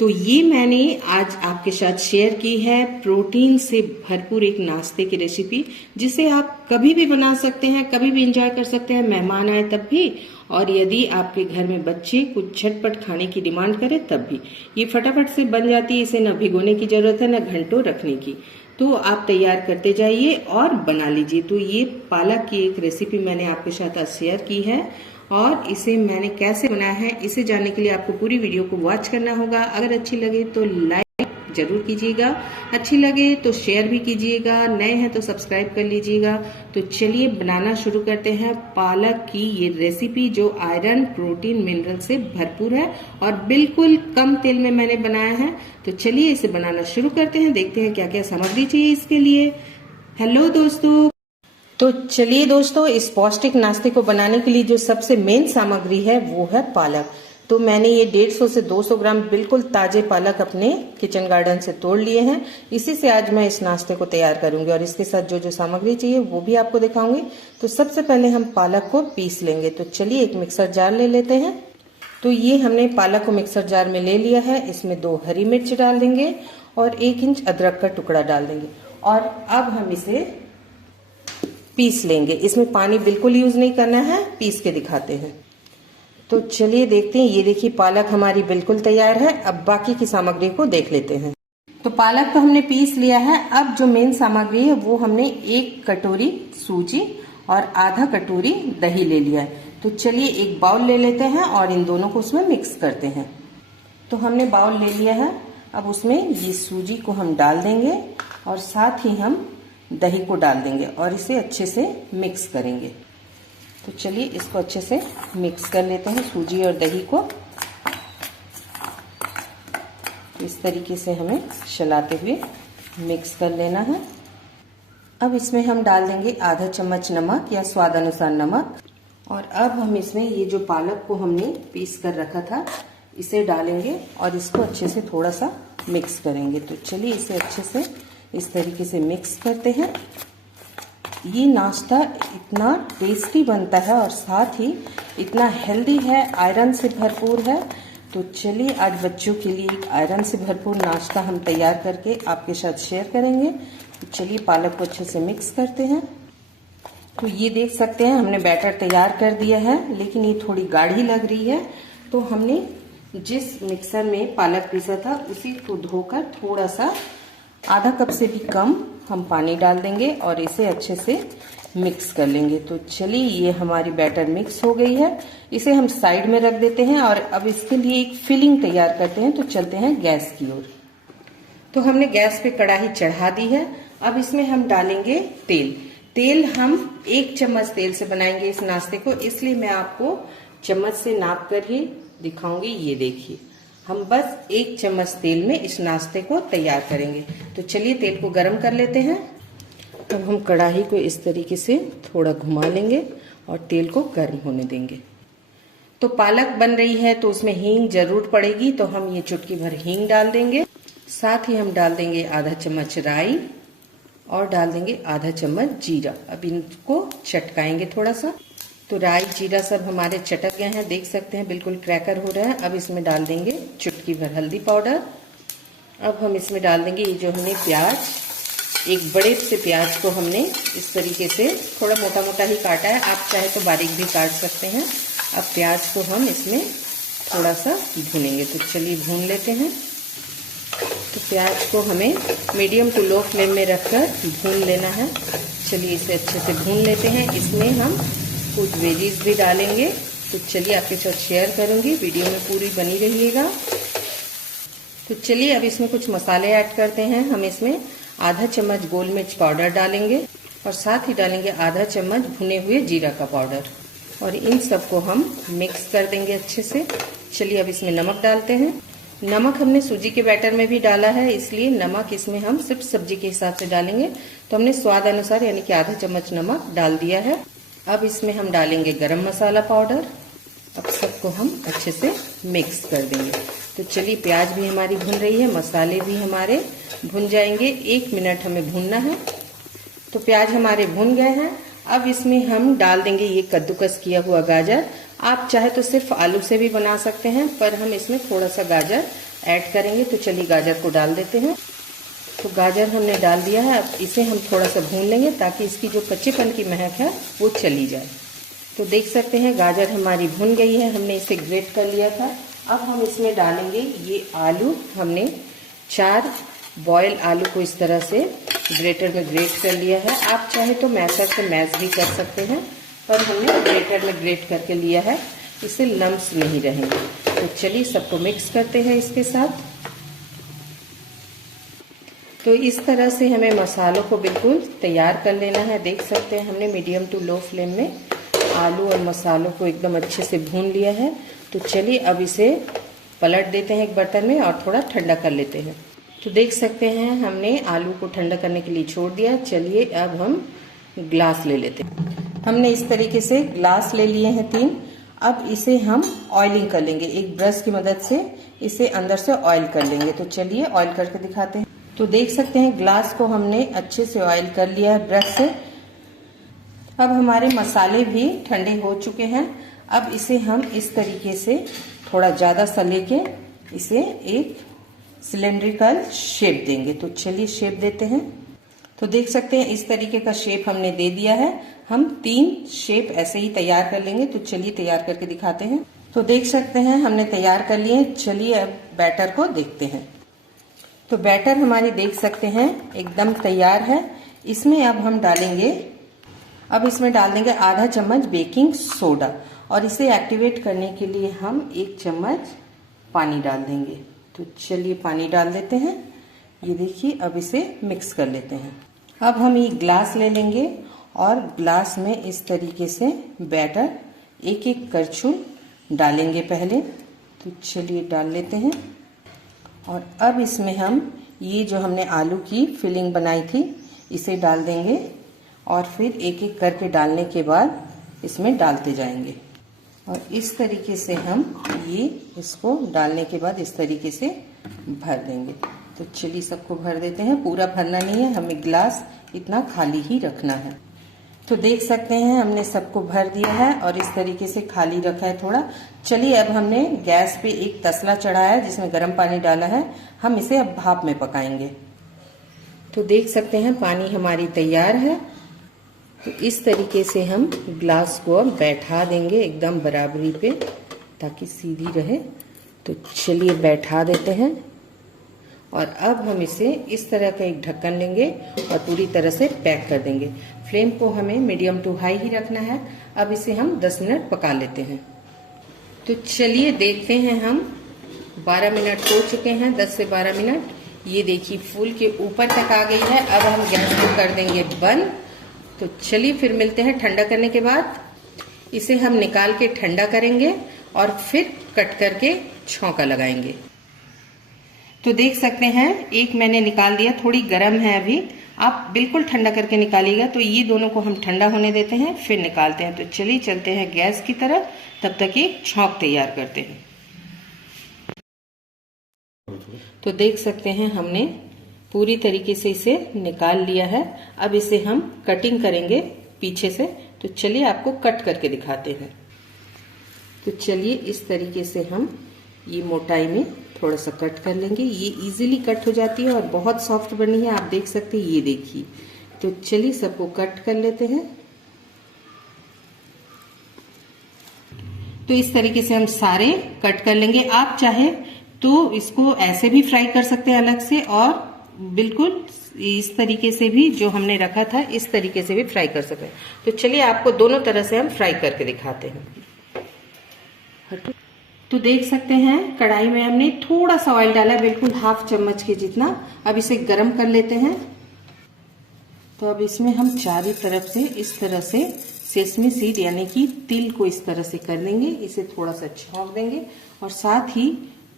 तो ये मैंने आज आपके साथ शेयर की है प्रोटीन से भरपूर एक नाश्ते की रेसिपी, जिसे आप कभी भी बना सकते हैं, कभी भी एंजॉय कर सकते हैं, मेहमान आए तब भी, और यदि आपके घर में बच्चे कुछ झटपट खाने की डिमांड करें तब भी। ये फटाफट से बन जाती है, इसे न भिगोने की जरूरत है न घंटों रखने की। तो आप तैयार करते जाइए और बना लीजिए। तो ये पालक की एक रेसिपी मैंने आपके साथ आज शेयर की है, और इसे मैंने कैसे बनाया है इसे जानने के लिए आपको पूरी वीडियो को वॉच करना होगा। अगर अच्छी लगे तो लाइक जरूर कीजिएगा, अच्छी लगे तो शेयर भी कीजिएगा, नए हैं तो सब्सक्राइब कर लीजिएगा। तो चलिए बनाना शुरू करते हैं पालक की ये रेसिपी, जो आयरन, प्रोटीन, मिनरल से भरपूर है और बिल्कुल कम तेल में मैंने बनाया है। तो चलिए इसे बनाना शुरू करते हैं, देखते हैं क्या क्या सामग्री चाहिए इसके लिए। हेलो दोस्तों, तो चलिए दोस्तों, इस पौष्टिक नाश्ते को बनाने के लिए जो सबसे मेन सामग्री है वो है पालक। तो मैंने ये 150 से 200 ग्राम बिल्कुल ताजे पालक अपने किचन गार्डन से तोड़ लिए हैं। इसी से आज मैं इस नाश्ते को तैयार करूंगी, और इसके साथ जो जो सामग्री चाहिए वो भी आपको दिखाऊंगी। तो सबसे पहले हम पालक को पीस लेंगे। तो चलिए एक मिक्सर जार ले लेते हैं। तो ये हमने पालक को मिक्सर जार में ले लिया है। इसमें 2 हरी मिर्च डाल देंगे और 1 इंच अदरक का टुकड़ा डाल देंगे, और अब हम इसे पीस लेंगे। इसमें पानी बिल्कुल यूज नहीं करना है, पीस के दिखाते हैं। तो चलिए देखते हैं। ये देखिए पालक हमारी बिल्कुल तैयार है। अब बाकी की सामग्री को देख लेते हैं। तो पालक तो हमने पीस लिया है। अब जो मेन सामग्री है वो हमने 1 कटोरी सूजी और आधा कटोरी दही ले लिया है। तो चलिए एक बाउल ले लेते हैं और इन दोनों को उसमें मिक्स करते हैं। तो हमने बाउल ले लिया है। अब उसमें ये सूजी को हम डाल देंगे और साथ ही हम दही को डाल देंगे और इसे अच्छे से मिक्स करेंगे। तो चलिए इसको अच्छे से मिक्स कर लेते हैं, सूजी और दही को। इस तरीके से हमें चलाते हुए मिक्स कर लेना है। अब इसमें हम डाल देंगे आधा चम्मच नमक या स्वाद अनुसार नमक, और अब हम इसमें ये जो पालक को हमने पीस कर रखा था इसे डालेंगे और इसको अच्छे से थोड़ा सा मिक्स करेंगे। तो चलिए इसे अच्छे से इस तरीके से मिक्स करते हैं। ये नाश्ता इतना टेस्टी बनता है और साथ ही इतना हेल्दी है, आयरन से भरपूर है। तो चलिए आज बच्चों के लिए एक आयरन से भरपूर नाश्ता हम तैयार करके आपके साथ शेयर करेंगे। तो चलिए पालक को अच्छे से मिक्स करते हैं। तो ये देख सकते हैं हमने बैटर तैयार कर दिया है, लेकिन ये थोड़ी गाढ़ी लग रही है। तो हमने जिस मिक्सर में पालक पीसा था उसी को धोकर थोड़ा सा आधा कप से भी कम हम पानी डाल देंगे और इसे अच्छे से मिक्स कर लेंगे। तो चलिए ये हमारी बैटर मिक्स हो गई है। इसे हम साइड में रख देते हैं और अब इसके लिए एक फिलिंग तैयार करते हैं। तो चलते हैं गैस की ओर। तो हमने गैस पे कढ़ाई चढ़ा दी है। अब इसमें हम डालेंगे तेल। तेल हम 1 चम्मच तेल से बनाएंगे इस नाश्ते को, इसलिए मैं आपको चम्मच से नाप कर ही दिखाऊंगी। ये देखिए हम बस 1 चम्मच तेल में इस नाश्ते को तैयार करेंगे। तो चलिए तेल को गरम कर लेते हैं। अब हम कढ़ाई को इस तरीके से थोड़ा घुमा लेंगे और तेल को गर्म होने देंगे। तो पालक बन रही है तो उसमें हींग जरूर पड़ेगी, तो हम ये चुटकी भर हींग डाल देंगे। साथ ही हम डाल देंगे आधा चम्मच राई और डाल देंगे आधा चम्मच जीरा। अब इनको चटकाएंगे थोड़ा सा। तो राई जीरा सब हमारे चटक गए हैं, देख सकते हैं बिल्कुल क्रैकर हो रहा है। अब इसमें डाल देंगे चुटकी भर हल्दी पाउडर। अब हम इसमें डाल देंगे ये जो हमने प्याज, एक बड़े से प्याज को हमने इस तरीके से थोड़ा मोटा मोटा ही काटा है, आप चाहे तो बारीक भी काट सकते हैं। अब प्याज को हम इसमें थोड़ा सा भूनेंगे। तो चलिए भून लेते हैं। तो प्याज को हमें मीडियम टू लो फ्लेम में रखकर भून लेना है। चलिए इसे अच्छे से भून लेते हैं। इसमें हम कुछ वेजीज भी डालेंगे। तो चलिए आपके साथ शेयर करूंगी, वीडियो में पूरी बनी रहिएगा। तो चलिए अब इसमें कुछ मसाले ऐड करते हैं। हम इसमें आधा चम्मच गोल मिर्च पाउडर डालेंगे और साथ ही डालेंगे आधा चम्मच भुने हुए जीरा का पाउडर, और इन सबको हम मिक्स कर देंगे अच्छे से। चलिए अब इसमें नमक डालते हैं। नमक हमने सूजी के बैटर में भी डाला है, इसलिए नमक इसमें हम सिर्फ सब्जी के हिसाब से डालेंगे। तो हमने स्वाद अनुसार यानी कि आधा चम्मच नमक डाल दिया है। अब इसमें हम डालेंगे गरम मसाला पाउडर। अब सबको हम अच्छे से मिक्स कर देंगे। तो चलिए प्याज भी हमारी भुन रही है, मसाले भी हमारे भुन जाएंगे। 1 मिनट हमें भूनना है। तो प्याज हमारे भुन गए हैं। अब इसमें हम डाल देंगे ये कद्दूकस किया हुआ गाजर। आप चाहे तो सिर्फ आलू से भी बना सकते हैं, पर हम इसमें थोड़ा सा गाजर ऐड करेंगे। तो चलिए गाजर को डाल देते हैं। तो गाजर हमने डाल दिया है। अब इसे हम थोड़ा सा भून लेंगे ताकि इसकी जो कच्चेपन की महक है वो चली जाए। तो देख सकते हैं गाजर हमारी भुन गई है, हमने इसे ग्रेट कर लिया था। अब हम इसमें डालेंगे ये आलू। हमने 4 बॉयल आलू को इस तरह से ग्रेटर में ग्रेट कर लिया है। आप चाहे तो मैशर से मैश भी कर सकते हैं, पर हमने ग्रेटर में ग्रेट करके लिया है, इससे लम्स नहीं रहेंगे। तो चलिए सबको मिक्स करते हैं इसके साथ। तो इस तरह से हमें मसालों को बिल्कुल तैयार कर लेना है। देख सकते हैं हमने मीडियम टू लो फ्लेम में आलू और मसालों को एकदम अच्छे से भून लिया है। तो चलिए अब इसे पलट देते हैं एक बर्तन में और थोड़ा ठंडा कर लेते हैं। तो देख सकते हैं हमने आलू को ठंडा करने के लिए छोड़ दिया। चलिए अब हम ग्लास ले लेते हैं। हमने इस तरीके से ग्लास ले लिए हैं 3। अब इसे हम ऑयलिंग कर लेंगे। एक ब्रश की मदद से इसे अंदर से ऑयल कर लेंगे। तो चलिए ऑयल करके दिखाते हैं। तो देख सकते हैं ग्लास को हमने अच्छे से ऑयल कर लिया है ब्रश से। अब हमारे मसाले भी ठंडे हो चुके हैं। अब इसे हम इस तरीके से थोड़ा ज्यादा सा लेके इसे एक सिलेंड्रिकल शेप देंगे। तो चलिए शेप देते हैं। तो देख सकते हैं इस तरीके का शेप हमने दे दिया है। हम 3 शेप ऐसे ही तैयार कर लेंगे। तो चलिए तैयार करके दिखाते हैं। तो देख सकते हैं हमने तैयार कर लिए। चलिए अब बैटर को देखते हैं। तो बैटर हमारी देख सकते हैं एकदम तैयार है। इसमें अब हम डालेंगे, अब इसमें डाल देंगे आधा चम्मच बेकिंग सोडा और इसे एक्टिवेट करने के लिए हम 1 चम्मच पानी डाल देंगे। तो चलिए पानी डाल देते हैं। ये देखिए अब इसे मिक्स कर लेते हैं। अब हम ये ग्लास ले लेंगे और ग्लास में इस तरीके से बैटर एक करछुल डालेंगे पहले। तो चलिए डाल लेते हैं। और अब इसमें हम ये जो हमने आलू की फिलिंग बनाई थी इसे डाल देंगे और फिर एक करके डालने के बाद इसमें डालते जाएंगे। और इस तरीके से हम ये इसको डालने के बाद इस तरीके से भर देंगे। तो चलिए सबको भर देते हैं। पूरा भरना नहीं है, हमें गिलास इतना खाली ही रखना है। तो देख सकते हैं हमने सबको भर दिया है और इस तरीके से खाली रखा है थोड़ा। चलिए अब हमने गैस पे एक तसला चढ़ाया है जिसमें गर्म पानी डाला है। हम इसे अब भाप में पकाएंगे। तो देख सकते हैं पानी हमारी तैयार है। तो इस तरीके से हम ग्लास को अब बैठा देंगे एकदम बराबरी पे ताकि सीधी रहे। तो चलिए बैठा देते हैं और अब हम इसे इस तरह का एक ढक्कन लेंगे और पूरी तरह से पैक कर देंगे। फ्लेम को हमें मीडियम टू हाई ही रखना है। अब इसे हम 10 मिनट पका लेते हैं। तो चलिए देखते हैं हम 12 मिनट हो चुके हैं, 10 से 12 मिनट। ये देखिए फूल के ऊपर तक आ गई है। अब हम गैस को कर देंगे बंद। तो चलिए फिर मिलते हैं ठंडा करने के बाद। इसे हम निकाल के ठंडा करेंगे और फिर कट करके छौंका लगाएंगे। तो देख सकते हैं एक मैंने निकाल दिया, थोड़ी गर्म है अभी। आप बिल्कुल ठंडा करके निकालिएगा। तो ये दोनों को हम ठंडा होने देते हैं फिर निकालते हैं। तो चलिए चलते हैं गैस की तरफ, तब तक एक छौंक तैयार करते हैं। तो देख सकते हैं हमने पूरी तरीके से इसे निकाल लिया है। अब इसे हम कटिंग करेंगे पीछे से। तो चलिए आपको कट करके दिखाते हैं। तो चलिए इस तरीके से हम ये मोटाई में थोड़ा सा कट कर लेंगे। ये इजीली कट हो जाती है और बहुत सॉफ्ट बनी है, आप देख सकते हैं। ये देखिए। तो चलिए सबको कट कर लेते हैं। तो इस तरीके से हम सारे कट कर लेंगे। आप चाहे तो इसको ऐसे भी फ्राई कर सकते हैं अलग से, और बिल्कुल इस तरीके से भी जो हमने रखा था इस तरीके से भी फ्राई कर सकते हैं। तो चलिए आपको दोनों तरह से हम फ्राई करके दिखाते हैं। तो देख सकते हैं कढ़ाई में हमने थोड़ा सा ऑयल डाला है, बिल्कुल ½ चम्मच के जितना। अब इसे गरम कर लेते हैं। तो अब इसमें हम चारों तरफ से इस तरह से सेसमी सीड यानी कि तिल को इस तरह से कर देंगे। इसे थोड़ा सा छौंक देंगे और साथ ही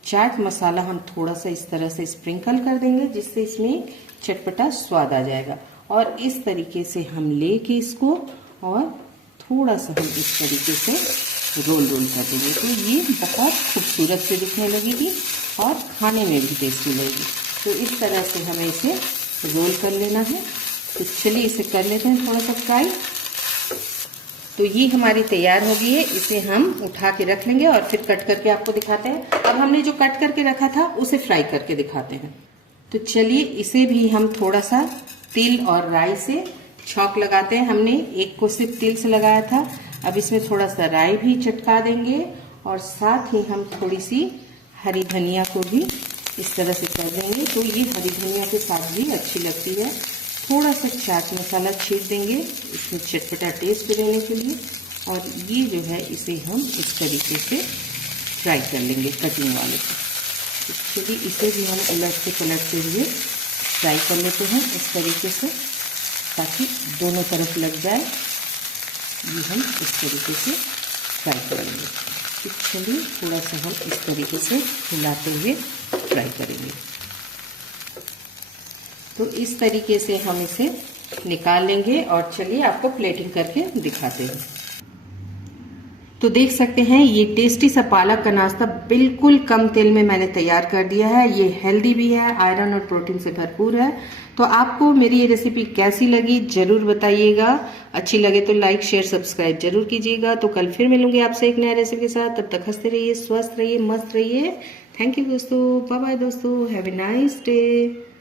चाट मसाला हम थोड़ा सा इस तरह से स्प्रिंकल कर देंगे, जिससे इसमें चटपटा स्वाद आ जाएगा। और इस तरीके से हम लेके इसको और थोड़ा सा हम इस तरीके से रोल कर देंगे। तो ये बहुत खूबसूरत से दिखने लगेगी और खाने में भी टेस्टी लगेगी। तो इस तरह से हमें इसे रोल कर लेना है। तो चलिए इसे कर लेते हैं थोड़ा सा फ्राई। तो ये हमारी तैयार हो गई है। इसे हम उठा के रख लेंगे और फिर कट करके आपको दिखाते हैं। अब हमने जो कट करके रखा था उसे फ्राई करके दिखाते हैं। तो चलिए इसे भी हम थोड़ा सा तिल और राई से छौंक लगाते हैं। हमने एक को सिर्फ तिल से लगाया था, अब इसमें थोड़ा सा राई भी चटका देंगे और साथ ही हम थोड़ी सी हरी धनिया को भी इस तरह से कर देंगे। तो ये हरी धनिया के साथ भी अच्छी लगती है। थोड़ा सा चाट मसाला छीट देंगे इसमें चटपटा टेस्ट देने के लिए। और ये जो है इसे हम इस तरीके से फ्राई कर लेंगे कटिंग वाले को। चलिए इसे भी हम उलटते पलटते हुए फ्राई कर लेते हैं इस तरीके से, ताकि दोनों तरफ लग जाए। ये हम इस तरीके से फ्राई करेंगे। तो चलिए थोड़ा सा हम इस तरीके से हिलाते हुए फ्राई करेंगे। तो इस तरीके से हम इसे निकाल लेंगे और चलिए आपको प्लेटिंग करके दिखाते हैं। तो देख सकते हैं ये टेस्टी सा पालक का नाश्ता बिल्कुल कम तेल में मैंने तैयार कर दिया है। ये हेल्दी भी है, आयरन और प्रोटीन से भरपूर है। तो आपको मेरी ये रेसिपी कैसी लगी जरूर बताइएगा। अच्छी लगे तो लाइक शेयर सब्सक्राइब जरूर कीजिएगा। तो कल फिर मिलूंगी आपसे एक नया रेसिपी के साथ। तब तक हंसते रहिए, स्वस्थ रहिए, मस्त रहिए। थैंक यू दोस्तों, बाय बाय दोस्तों, हैव ए नाइस डे।